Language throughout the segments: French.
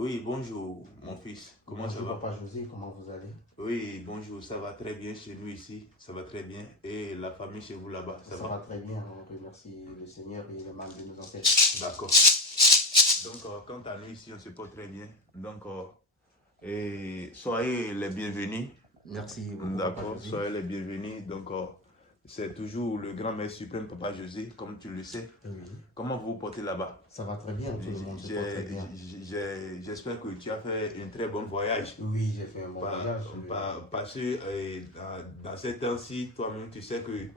Oui, bonjour, mon fils. Comment ça Bonjour va? Papa José, comment vous allez? Oui, bonjour, ça va très bien chez nous ici. Ça va très bien. Et la famille chez vous là-bas, ça Ça va va? très bien, on remercie le Seigneur et les membres de nos ancêtres. D'accord. Donc, quant à nous ici, on se porte très bien. Donc, et soyez les bienvenus. Merci beaucoup Papa D'accord, José. soyez les bienvenus. Donc, c'est toujours le grand maître suprême, Papa José, comme tu le sais. Oui, Comment vous vous portez là-bas? ça va très bien, tout le monde se porte très bien. J'espère que tu as fait un très bon voyage. Oui, j'ai fait un bon voyage. Parce que dans ces temps-ci, toi-même, tu sais que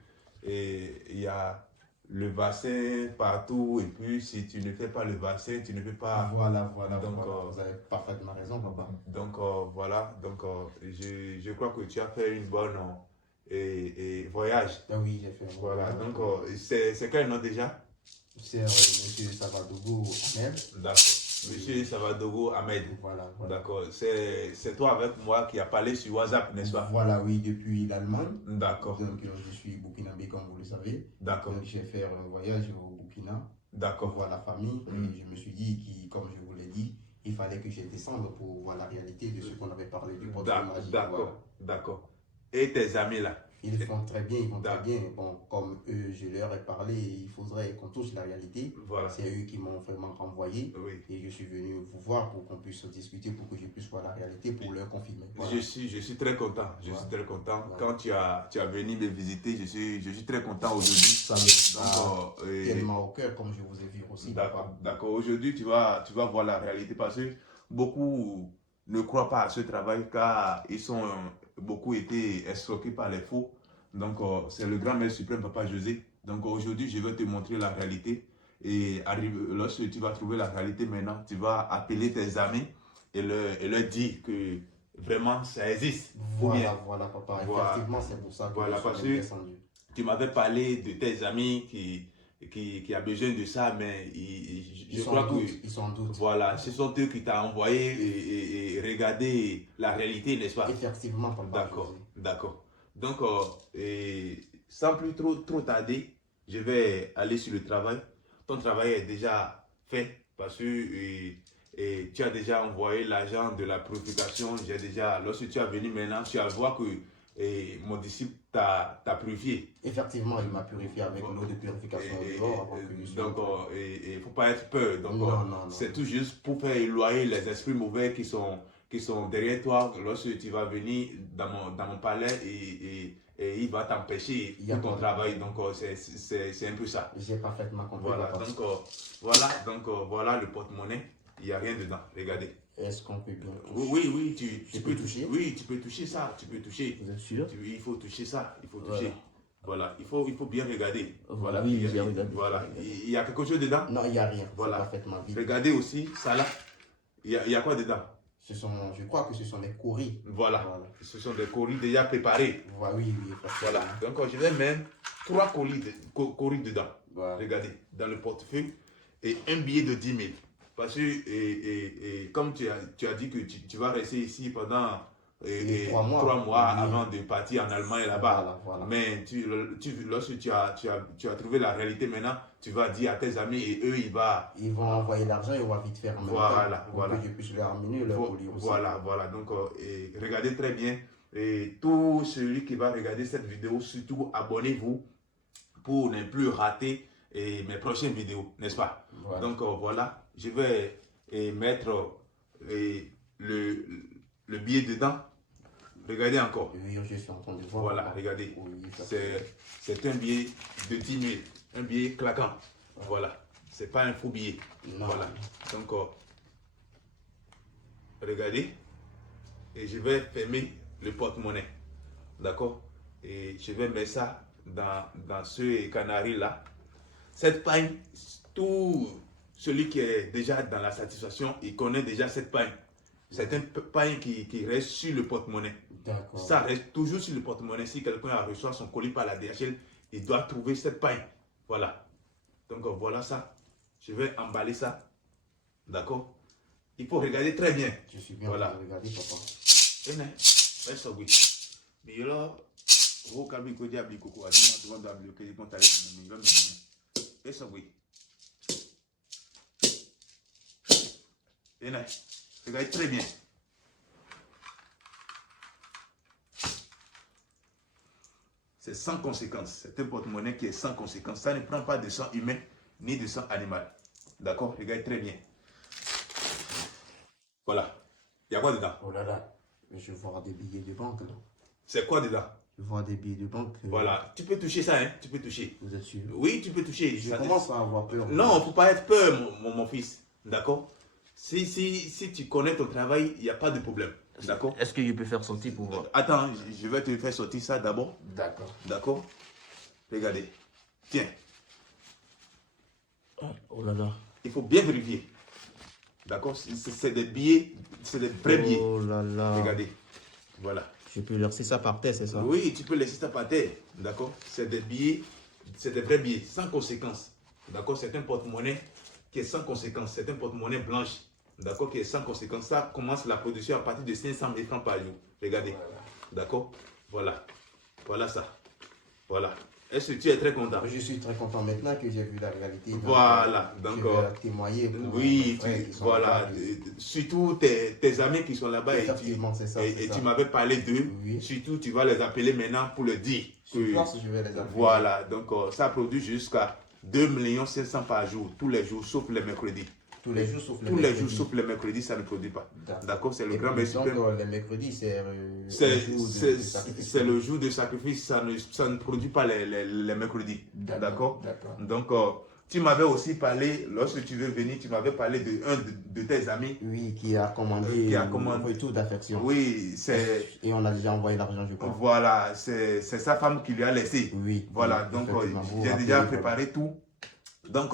il y a le vaccin partout. Et puis, si tu ne fais pas le vaccin, tu ne peux pas. Voilà, Donc, vous avez parfaitement raison Papa. donc voilà. Donc, je crois que tu as fait une bonne voyage. Ah oui, j'ai fait un bon Voilà. voyage. Donc, c'est quel nom déjà? C'est Monsieur Savadogo Ahmed. D'accord. Monsieur Savadogo Ahmed. Voilà. D'accord. C'est toi avec moi qui a parlé sur WhatsApp, n'est-ce pas? Voilà, oui, depuis l'Allemagne. D'accord. Donc, je suis burkinabé, comme vous le savez. D'accord. Donc, j'ai fait un voyage au Burkina. D'accord. Pour voir la famille. Et je me suis dit, comme je vous l'ai dit, il fallait que je descende pour voir la réalité de ce qu'on avait parlé du portrait magique. D'accord. Voilà. D'accord. Et tes amis là? Ils font très bien, ils vont très bien. Bon, comme eux, je leur ai parlé, il faudrait qu'on touche la réalité. Voilà. C'est eux qui m'ont vraiment renvoyé. Oui. Et je suis venu vous voir pour qu'on puisse discuter, pour que je puisse voir la réalité, pour leur confirmer. Voilà. Je suis très content. Je suis très content. Voilà. Quand tu as venu me visiter, je suis très content aujourd'hui. Ça me tellement au cœur, comme je vous ai vu aussi. D'accord. Aujourd'hui, tu vas voir la réalité parce que beaucoup ne croient pas à ce travail car ils sont beaucoup été escroqués par les faux. Donc, c'est le grand maître suprême, Papa José. Donc, aujourd'hui, je vais te montrer la réalité. Et lorsque tu vas trouver la réalité maintenant, tu vas appeler tes amis et leur dire que vraiment ça existe. Voilà, papa. Effectivement, c'est pour ça que je suis descendu. Tu m'avais parlé de tes amis qui a besoin de ça, mais je crois ils sont en doute. Voilà, ce sont eux qui t'ont envoyé et regarder la réalité, n'est-ce pas? Effectivement, papa. D'accord. Donc, sans plus trop tarder, je vais aller sur le travail. Ton travail est déjà fait parce que tu as déjà envoyé l'argent de la purification. Lorsque tu es venu maintenant, tu vas voir que mon disciple t'a purifié. Effectivement, il m'a purifié avec l'eau de purification. Donc, il ne faut pas être peur. Donc, non. C'est tout juste pour faire éloigner les esprits mauvais qui sont derrière toi. Lorsque tu vas venir dans mon palais et il va t'empêcher pour ton travail. Donc, c'est un peu ça. J'ai parfaitement compris. Donc, voilà le porte-monnaie. Il n'y a rien dedans. Regardez. Est-ce qu'on peut bien toucher? Oui, tu peux toucher. Oui, tu peux toucher ça. Tu peux toucher. Vous êtes sûr? Il faut toucher ça. Il faut toucher. Voilà, il faut bien regarder. Voilà, oui, j'ai regardé. Voilà, il y a quelque chose dedans? Non, il n'y a rien. Voilà. C'est parfaitement vide. Regardez aussi, ça là. Il y a quoi dedans? Je crois que ce sont des coris. Voilà. Ce sont des coris déjà préparés. Oui. Voilà. Donc, je vais mettre 3 coris dedans. Voilà. Regardez, dans le portefeuille. Et un billet de 10 000. Parce que, comme tu as dit que tu vas rester ici pendant 3 mois avant de partir en Allemagne là-bas. Voilà. Mais lorsque tu as trouvé la réalité maintenant, tu vas dire à tes amis et eux, ils vont envoyer l'argent et on va vite faire en même temps. Pour que je puisse leur amener leur colis aussi. Voilà. Donc, regardez très bien. Et tout celui qui va regarder cette vidéo, surtout abonnez-vous pour ne plus rater mes prochaines vidéos, n'est-ce pas? Voilà. Donc, voilà. Je vais mettre le billet dedans. Regardez encore. Oui, je suis en train de voir. Voilà, regardez. Oui, c'est un billet de 10 000. Un billet claquant. Voilà. C'est pas un faux billet. Non. Voilà. Donc, regardez. Et je vais fermer le porte-monnaie. D'accord? Et je vais mettre ça dans ce canari là. Cette paille, tout celui qui est déjà dans la satisfaction, il connaît déjà cette paille. C'est un paille qui reste sur le porte-monnaie. Ça reste toujours sur le porte-monnaie. Si quelqu'un reçoit son colis par la DHL, il doit trouver cette paille. Voilà. Donc voilà ça. Je vais emballer ça. D'accord? Il faut regarder très bien. Je suis bien. Voilà. Regardez, papa. Mais là, vous calmez que diable coco. Adima tu vas bloquer les comptes à l'aide. Et ça oui. Regardez très bien. C'est sans conséquence. C'est un porte-monnaie qui est sans conséquence. Ça ne prend pas de sang humain ni de sang animal. D'accord? Regardez très bien. Voilà. Il y a quoi dedans? Oh là là, je vois des billets de banque là. C'est quoi dedans? Je vois des billets de banque. Voilà. Tu peux toucher ça, hein? Tu peux toucher. Vous êtes sûr? Oui, tu peux toucher. Je Ça- commence à avoir peur. Non, il ne faut pas être peur, mon fils. D'accord? Si tu connais ton travail, il n'y a pas de problème. D'accord? Est-ce que je peux faire sortir pour voir? Attends, je vais te faire sortir ça d'abord. D'accord. D'accord? Regardez. Tiens, Oh là là. il faut bien vérifier. D'accord? C'est des billets, c'est des vrais billets. Oh là là. Regardez. Voilà. Je peux laisser ça par terre, c'est ça? Oui, tu peux laisser ça par terre. D'accord? C'est des billets, c'est des vrais billets, sans conséquence. D'accord? C'est un porte-monnaie qui est sans conséquence. C'est un porte-monnaie blanche. D'accord? Qui est sans conséquence. Ça commence la production à partir de 500 000 francs par jour. Regardez. D'accord? Voilà. Voilà ça. Voilà. Est-ce que tu es très content? Je suis très content maintenant que j'ai vu la réalité. Voilà. Donc, je vais témoigner pour oui, mes frères qui sont voilà. là-bas. Surtout tes amis qui sont là-bas et Effectivement, c'est ça. c'est ça. tu m'avais parlé d'eux. Oui. Surtout, tu vas les appeler maintenant pour le dire. Sur que- place, je vais les appeler. Voilà. Donc, ça produit jusqu'à 2 500 000 par jour, tous les jours, sauf les mercredis. Tous les jours, sauf les Tous les mercredis. jours, sauf les mercredis, ça ne produit pas. D'accord. D'accord? C'est le Et grand puis, merci. donc, les mercredis, c'est le C'est jour de sacrifice. c'est le jour de sacrifice, ça ne produit pas les mercredis. D'accord? D'accord. Donc, tu m'avais aussi parlé, lorsque tu veux venir, tu m'avais parlé de un de tes amis. Oui, qui a commandé Qui a commandé. un retour d'affection. Oui, c'est Et on a déjà envoyé l'argent, je crois. voilà, c'est sa femme qui lui a laissé. Oui. Voilà, oui, donc effectivement, vous j'ai rappelez, déjà voilà. préparé tout. Donc,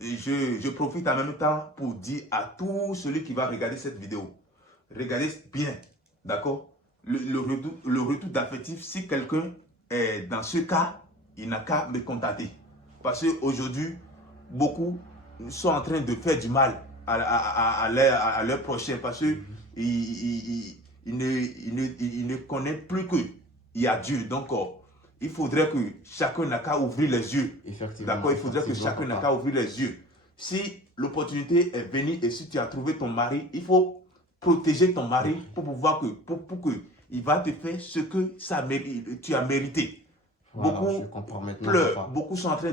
je profite en même temps pour dire à tout celui qui va regarder cette vidéo, regardez bien, d'accord? Le retour d'affectif, si quelqu'un est dans ce cas, il n'a qu'à me contacter. Parce qu'aujourd'hui, beaucoup sont en train de faire du mal à leur prochain parce qu'ils ne connaissent plus qu'il y a Dieu. Donc, il faudrait que chacun n'a qu'à ouvrir les yeux. Effectivement. D'accord, il faudrait que effectivement, chacun n'a papa. qu'à ouvrir les yeux. Si l'opportunité est venue et si tu as trouvé ton mari, il faut protéger ton mari pour pouvoir pour que il va te faire ce que tu as mérité. Voilà, Beaucoup je comprends maintenant, pleurent, papa. beaucoup sont en train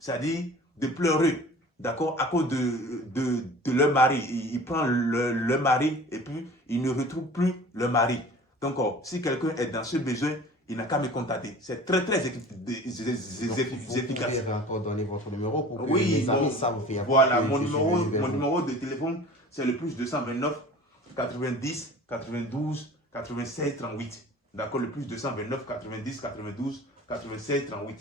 c'est-à-dire de pleurer, d'accord, à cause de leur mari. Ils prennent leur mari et puis ils ne retrouvent plus leur mari. Donc, si quelqu'un est dans ce besoin, il n'a qu'à me contacter. C'est très, très Donc, vous efficace. pouvez encore donner votre numéro pour que Oui, les amis bon, savent faire. voilà, que mon je suis numéro, venu vers mon vous. numéro de téléphone, c'est le plus 229 90 92 96 38. D'accord, le plus 229 90 92 96 38.